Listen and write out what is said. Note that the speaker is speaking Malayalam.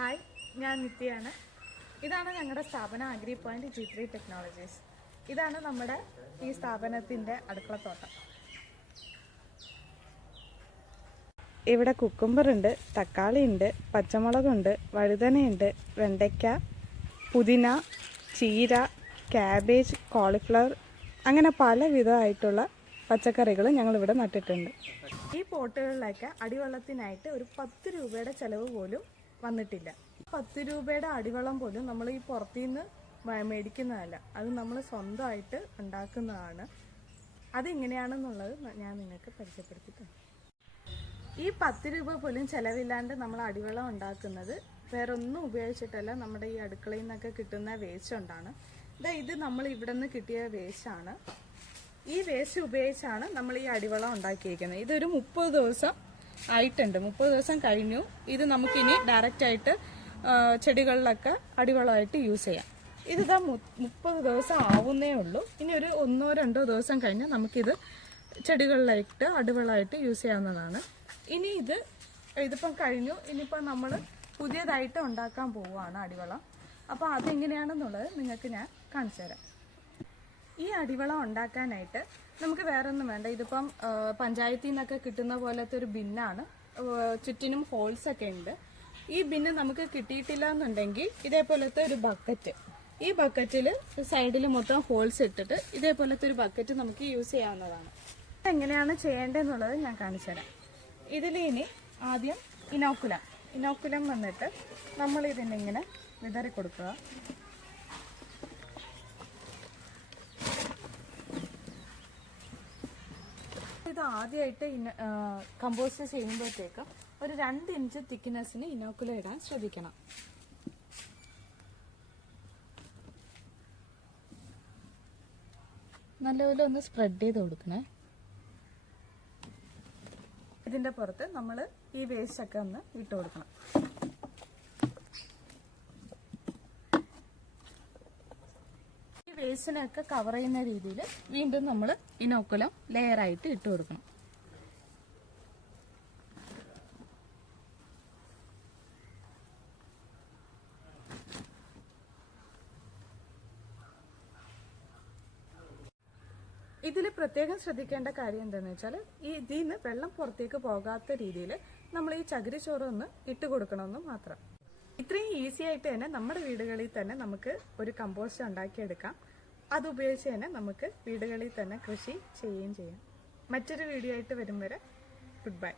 ഹായ്, ഞാൻ നിത്യയാണ്. ഇതാണ് ഞങ്ങളുടെ സ്ഥാപനം അഗ്രി പോയിന്റ് G3 ടെക്നോളജീസ്. ഇതാണ് നമ്മുടെ ഈ സ്ഥാപനത്തിൻ്റെ അടുക്കളത്തോട്ടം. ഇവിടെ കുക്കുംബറുണ്ട്, തക്കാളിയുണ്ട്, പച്ചമുളകുണ്ട്, വഴുതനയുണ്ട്, വെണ്ടയ്ക്ക, പുതിന, ചീര, ക്യാബേജ്, കോളിഫ്ലവർ, അങ്ങനെ പല വിധമായിട്ടുള്ള പച്ചക്കറികൾ ഞങ്ങളിവിടെ നട്ടിട്ടുണ്ട്. ഈ പോട്ടുകളിലൊക്കെ അടിവെള്ളത്തിനായിട്ട് ഒരു 10 രൂപയുടെ ചിലവ് പോലും വന്നിട്ടില്ല. 10 രൂപയുടെ അടിവെള്ളം പോലും നമ്മൾ ഈ പുറത്തുനിന്ന് മേടിക്കുന്നതല്ല, അത് നമ്മൾ സ്വന്തമായിട്ട് ഉണ്ടാക്കുന്നതാണ്. അതെങ്ങനെയാണെന്നുള്ളത് ഞാൻ നിങ്ങൾക്ക് പരിചയപ്പെടുത്തി തരാം. ഈ 10 രൂപ പോലും ചിലവില്ലാണ്ട് നമ്മൾ അടിവെള്ളം ഉണ്ടാക്കുന്നത് വേറെ ഒന്നും ഉപയോഗിച്ചിട്ടല്ല, നമ്മുടെ ഈ അടുക്കളയിൽ നിന്നൊക്കെ കിട്ടുന്ന വേസ്റ്റ് കൊണ്ടാണ്. ഇത് നമ്മൾ ഇവിടെ നിന്ന് കിട്ടിയ വേസ്റ്റാണ്. ഈ വേസ്റ്റ് ഉപയോഗിച്ചാണ് നമ്മൾ ഈ അടിവെള്ളം ഉണ്ടാക്കിയിരിക്കുന്നത്. ഇതൊരു 30 ദിവസം ആയിട്ടുണ്ട്. 30 ദിവസം കഴിഞ്ഞു. ഇത് നമുക്കിനി ഡയറക്റ്റ് ആയിട്ട് ചെടികളിലൊക്കെ അടിവെള്ളമായിട്ട് യൂസ് ചെയ്യാം. ഇതിതാ 30 ദിവസം ആവുന്നേ ഉള്ളൂ. ഇനി ഒരു 1-2 ദിവസം കഴിഞ്ഞ് നമുക്കിത് ചെടികളിലായിട്ട് അടിവെള്ളമായിട്ട് യൂസ് ചെയ്യാവുന്നതാണ്. ഇനി ഇതിപ്പം കഴിഞ്ഞു. ഇനിയിപ്പോൾ നമ്മൾ പുതിയതായിട്ട് ഉണ്ടാക്കാൻ പോവുകയാണ് അടിവെള്ളം. അപ്പോൾ അതെങ്ങനെയാണെന്നുള്ളത് നിങ്ങൾക്ക് ഞാൻ കാണിച്ചു തരാം. ഈ അടിവെള്ളം ഉണ്ടാക്കാനായിട്ട് നമുക്ക് വേറെ ഒന്നും വേണ്ട. ഇതിപ്പം പഞ്ചായത്തിൽ നിന്നൊക്കെ കിട്ടുന്ന പോലത്തെ ഒരു ബിന്നാണ്. ചുറ്റിനും ഹോൾസ് ഒക്കെ ഉണ്ട്. ഈ ബിന്ന് നമുക്ക് കിട്ടിയിട്ടില്ല എന്നുണ്ടെങ്കിൽ ഇതേപോലത്തെ ഒരു ബക്കറ്റ്, ഈ ബക്കറ്റിൽ സൈഡിൽ മൊത്തം ഹോൾസ് ഇട്ടിട്ട് ഇതേപോലത്തെ ഒരു ബക്കറ്റ് നമുക്ക് യൂസ് ചെയ്യാവുന്നതാണ്. എങ്ങനെയാണ് ചെയ്യേണ്ടതെന്നുള്ളത് ഞാൻ കാണിച്ചു തരാം. ഇതിൽ ഇനി ആദ്യം ഇനോക്കുലം വന്നിട്ട് നമ്മൾ ഇതിനിങ്ങനെ വിതറി കൊടുക്കുക. ഇത് ആദ്യമായിട്ട് കമ്പോസ്റ്റ് ചെയ്യുമ്പോഴത്തേക്കും ഒരു 2 ഇഞ്ച് തിക്നെസ്സിന് ഇനോക്കുലം ഇടാൻ ശ്രദ്ധിക്കണം. നല്ലപോലെ ഒന്ന് സ്പ്രെഡ് ചെയ്ത് കൊടുക്കണേ. ഇതിന്റെ പുറത്ത് നമ്മൾ ഈ വേസ്റ്റ് ഒക്കെ ഒന്ന് ഇട്ട് കൊടുക്കണം. ഈ വേസ്റ്റിനൊക്കെ കവർ ചെയ്യുന്ന രീതിയിൽ വീണ്ടും നമ്മൾ ഇനോക്കുലം ലെയറായിട്ട് ഇട്ട് കൊടുക്കണം. ഇതിൽ പ്രത്യേകം ശ്രദ്ധിക്കേണ്ട കാര്യം എന്താണെന്ന് വെച്ചാൽ, ഇതിൽ നിന്ന് വെള്ളം പുറത്തേക്ക് പോകാത്ത രീതിയിൽ നമ്മൾ ഈ ചകിരിച്ചോറ് ഒന്ന് ഇട്ട് കൊടുക്കണമെന്ന് മാത്രം. ഇത്രയും ഈസി ആയിട്ട് തന്നെ നമ്മുടെ വീടുകളിൽ തന്നെ നമുക്ക് ഒരു കമ്പോസ്റ്റ് ഉണ്ടാക്കിയെടുക്കാം. അത് ഉപയോഗിച്ച് തന്നെ നമുക്ക് വീടുകളിൽ തന്നെ കൃഷി ചെയ്യുകയും ചെയ്യാം. മറ്റൊരു വീഡിയോ ആയിട്ട് വരും വരെ ഗുഡ് ബൈ.